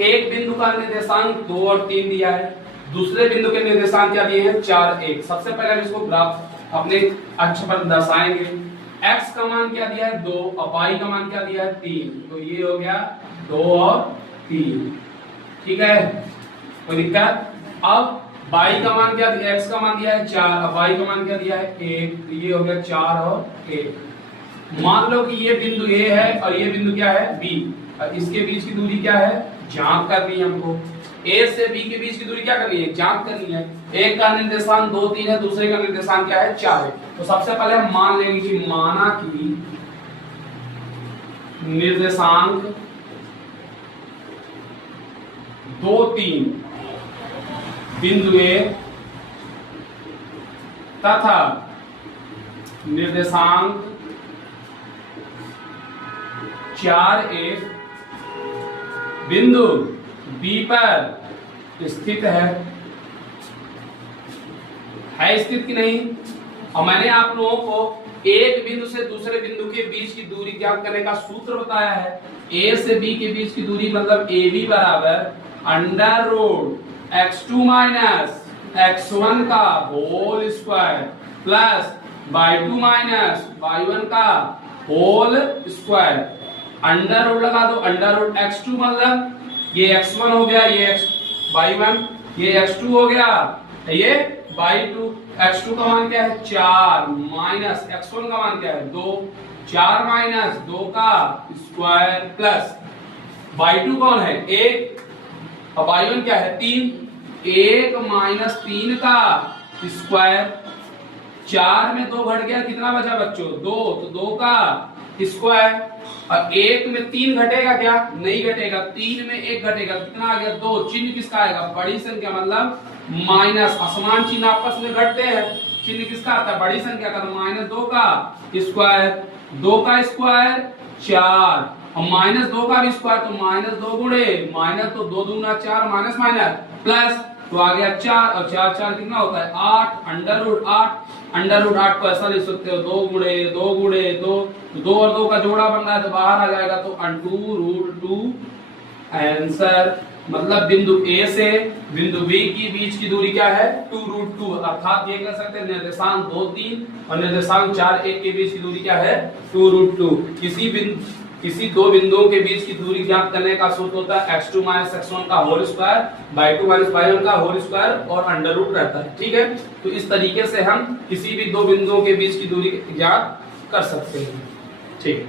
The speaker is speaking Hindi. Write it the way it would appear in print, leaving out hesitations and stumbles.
एक बिंदु का निर्देशांक 2 और 3 दिया है, दूसरे बिंदु के निर्देशांक क्या दिए हैं 4 1। सबसे पहले हम इसको ग्राफ अपने अक्ष पर दर्शाएंगे। x का मान क्या दिया है 2 और y का मान क्या दिया है 3, तो ये हो गया 2 और 3। ठीक है, कोई दिक्कत? अब y का मान क्या दिया, x का मान दिया है 4 और y का मान क्या दिया है 1, तो ये हो गया 4 और 1। मान लो कि ये बिंदु A है और ये बिंदु क्या है B, और इसके बीच की दूरी क्या है जांच करनी है हमको। A से B के बीच की दूरी क्या करनी है जांच करनी है। एक का निर्देशांक 2 3 है, दूसरे का निर्देशांक क्या है 4 है। तो सबसे पहले हम मान लेंगे कि माना कि निर्देशांक 2 3 बिंदु A तथा निर्देशांक 4 1 बिंदु B पर स्थित है स्थित कि नहीं। और मैंने आप लोगों को एक बिंदु से दूसरे बिंदु के बीच की दूरी ज्ञात करने का सूत्र बताया है। A से B के बीच की दूरी मतलब AB बराबर under root x2 minus x1 का whole square plus y2 minus y1 का होल स्क्वायर। अंडर रूट लगा दो, अंडर रूट x2 मतलब ये x1 हो गया, ये y1, ये x2 हो गया, ये y2। x2 का मान क्या है 4 माइनस x1 का मान क्या है 2, 4 माइनस 2 का स्क्वायर प्लस y2 कौन है 1 और y1 क्या है 3, 1 माइनस 3 का स्क्वायर। 4 में 2 घट गया, कितना बचा बच्चों 2, तो 2 का स्क्वायर। और 1 में 3 घटेगा क्या नहीं घटेगा, 3 में 1 घटेगा, कितना आ गया 2। चिन्ह किसका आएगा बड़ी संख्या मतलब माइनस। असमान चिन्ह आपस में घटते हैं, चिन्ह किसका आता है बड़ी संख्या का, तो माइनस 2 का स्क्वायर, 2 का स्क्वायर 4 और माइनस 2 का भी स्क्वायर, तो माइनस 2 गुणे माइनस, तो 2 दूना 4 माइनस माइनस प्लस, तो आ गया 4 और 4 4 कितना होता है 8, अंडर रूट 8। अंडर रूट 8 को ऐसा लिख सकते हो 2 गुणे 2 गुणे 2, 2 और 2 का जोड़ा बन रहा है तो बाहर आ जाएगा, तो 2 रूट 2 आंसर। मतलब बिंदु A से बिंदु B की बीच की दूरी क्या है 2 रूट 2, अर्थात ये कह सकते हैं निर्देशांक 2 3 और निर्देशांक 4 1 के बीच की दूरी क्या है 2 रूट 2। किसी दो बिंदुओं के बीच की दूरी ज्ञात करने का सूत्र होता है x2 माइनस x1 का whole square, y2 minus y1 का होल स्क्वायर और अंडर रूट रहता है। ठीक है, तो इस तरीके से हम किसी भी दो बिंदुओं के बीच की दूरी ज्ञात कर सकते हैं। ठीक है।